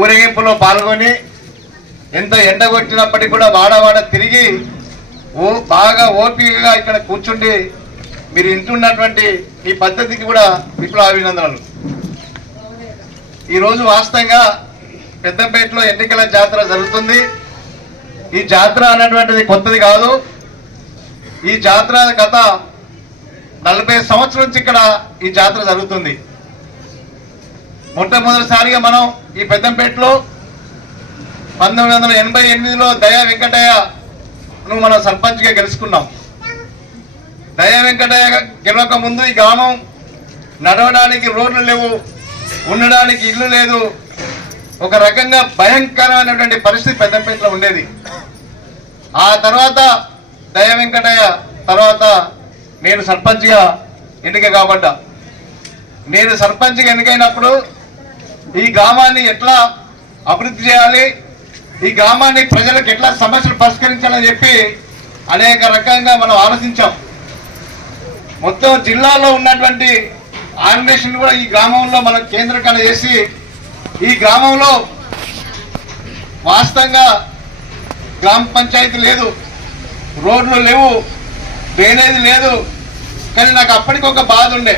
ఊరేగింపులో పాల్గొని ఎంత ఎండగొట్టినప్పటికీ కూడా వాడవాడ తిరిగి బాగా ఓపికగా ఇక్కడ కూర్చుండి మీరు ఇంటున్నటువంటి ఈ పద్ధతికి కూడా విప్లవ అభినందనలు. ఈరోజు వాస్తవంగా పెద్దంపేటలో ఎన్నికల జాతర జరుగుతుంది. ఈ జాతర అనేటువంటిది కొత్తది కాదు. ఈ జాతర గత 40 సంవత్సరాల నుంచి ఇక్కడ ఈ జాతర జరుగుతుంది. మొట్టమొదటిసారిగా మనం ఈ పెద్దంపేటలో 1988లో దయా వెంకటయ్యను మనం సర్పంచ్గా గెలుచుకున్నాం. దయా వెంకటయ్య గెలవక ముందు ఈ గ్రామం నడవడానికి రోడ్లు లేవు, ఉండడానికి ఇల్లు లేదు, ఒక రకంగా భయంకరమైనటువంటి పరిస్థితి పెద్దంపేటలో ఉండేది. ఆ తర్వాత దయా వెంకటయ్య తర్వాత నేను సర్పంచ్గా ఎన్నిక కాబడ్డా. నేను సర్పంచ్గా ఎన్నికైనప్పుడు ఈ గ్రామాన్ని ఎట్లా అభివృద్ధి చేయాలి, ఈ గ్రామాన్ని ప్రజలకు ఎట్లా సమస్యలు పరిష్కరించాలని చెప్పి అనేక రకంగా మనం ఆలోచించాం. మొత్తం జిల్లాలో ఉన్నటువంటి ఆర్గనైజేషన్ కూడా ఈ గ్రామంలో మనం కేంద్రీకరణ చేసి ఈ గ్రామంలో వాస్తవంగా గ్రామ పంచాయతీ లేదు, రోడ్లు లేవు, డ్రైనేజ్ లేదు. కానీ నాకు అప్పటికి ఒక బాధ ఉండే,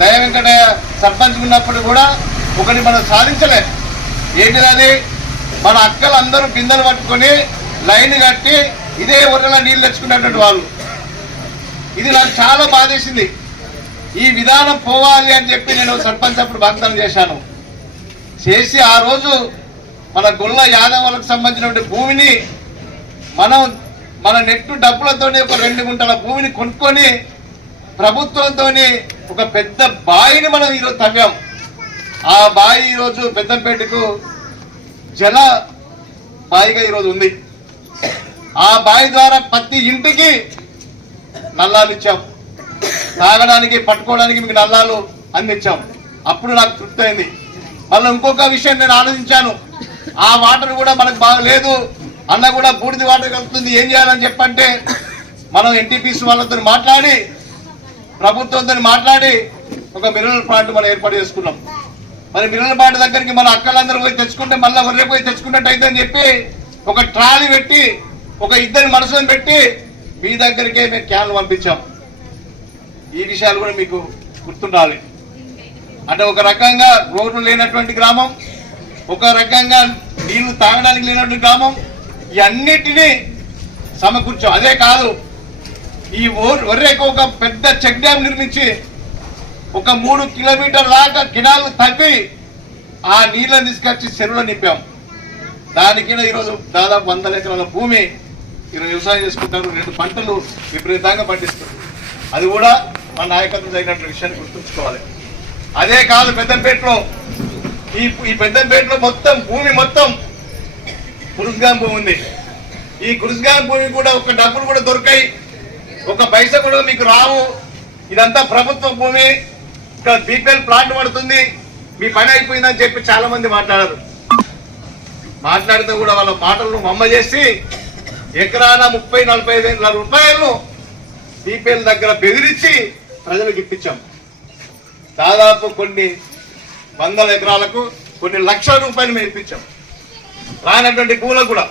దయా వెంకటయ్య సర్పంచ్ ఉన్నప్పుడు కూడా ఒకటి మనం సాధించలే. ఏంటిది? మన అక్కలందరూ బిందెలు పట్టుకొని లైన్ కట్టి ఇదే ఊర్లలో నీళ్ళు తెచ్చుకున్నటువంటి వాళ్ళు. ఇది నాకు చాలా బాధేసింది. ఈ విధానం పోవాలి అని చెప్పి నేను సర్పంచ్ అప్పుడు వాగ్దానం చేశాను. చేసి ఆ రోజు మన గొల్ల యాదవులకు సంబంధించినటువంటి భూమిని మన నెట్టు డబ్బులతో ఒక 2 గుంటల భూమిని కొనుక్కొని ప్రభుత్వంతో ఒక పెద్ద బావిని మనం ఈరోజు తవ్వాం. ఆ బావి ఈరోజు పెద్దంపేటకు జల బావిగా ఈరోజు ఉంది. ఆ బావి ద్వారా ప్రతి ఇంటికి నల్లాలు ఇచ్చాం, తాగడానికి పట్టుకోవడానికి మీకు నల్లాలు అందించాం. అప్పుడు నాకు తృప్తి అయింది. మళ్ళీ ఇంకొక విషయం నేను ఆలోచించాను, ఆ వాటర్ కూడా మనకు బాగలేదు, అన్న కూడా బూడిది వాటర్ కలుపుతుంది, ఏం చేయాలని చెప్పంటే మనం ఎన్టీపీసీ వాళ్ళతో మాట్లాడి ప్రభుత్వంతో మాట్లాడి ఒక మినరల్ ప్లాంట్ మనం ఏర్పాటు చేసుకున్నాం. మరి మినరల్ ప్లాంట్ దగ్గరికి మన అక్కలందరూ పోయి తెచ్చుకుంటే మళ్ళీ ఒర్రే పోయి తెచ్చుకున్నట్టు అయితేని చెప్పి ఒక ట్రాలీ పెట్టి ఒక 2 మనుషులను పెట్టి మీ దగ్గరికే మేము క్యాన్లు పంపించాం. ఈ విషయాలు కూడా మీకు గుర్తుండాలి. అంటే ఒక రకంగా రోడ్లు లేనటువంటి గ్రామం, ఒక రకంగా నీళ్లు తాగడానికి లేనటువంటి గ్రామం, ఇవన్నిటినీ సమకూర్చాం. అదే కాదు, ఈ ఒర్రేకు ఒక పెద్ద చెక్ డ్యామ్ నిర్మించి ఒక 3 కిలోమీటర్ల దాకా కినాలు తవ్వి ఆ నీళ్ళని తీసుకొచ్చి చెరువులో నింపాం. దానికి ఈరోజు దాదాపు 100 ఎకరాల భూమి ఈరోజు వ్యవసాయం చేసుకుంటారు, 2 పంటలు విపరీతంగా పండిస్తారు. అది కూడా మన నాయకత్వం జరిగినటువంటి విషయాన్ని గుర్తుంచుకోవాలి. అదే కాదు, పెద్దంపేటలో ఈ పెద్దంపేటలో మొత్తం భూమి మొత్తం కురుస్గాం భూమి ఉంది. ఈ కురుస్గాం భూమి కూడా ఒక డబ్బులు కూడా దొరికాయి, ఒక పైసా కూడా మీకు రావు. ఇదంతా ప్రభుత్వ భూమి, ఇక్కడ బీపీఎల్ ప్లాంట్ పడుతుంది, మీ పని అయిపోయిందని చెప్పి చాలా మంది మాట్లాడారు. మాట్లాడితే కూడా వాళ్ళ మాటలను మమ్మ చేసి ఎకరాన 30-40 వేల రూపాయలను బీపీఎల్ దగ్గర బెదిరించి ప్రజలకు ఇప్పించాం. దాదాపు కొన్ని 100 ఎకరాలకు కొన్ని లక్షల రూపాయలు మేము ఇప్పించాం. రానటువంటి భూములకు కూడా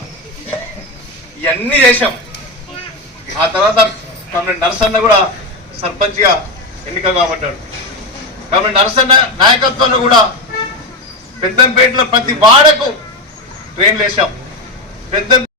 ఇవన్నీ చేశాం. ఆ తర్వాత కమిటీ నరసన్న కూడా సర్పంచ్గా ఎన్నిక కాబట్టాడు. కాబట్టి నరసన్న నాయకత్వంలో కూడా పెద్దంపేటలో ప్రతి వాడకు ట్రైన్లు వేసాం.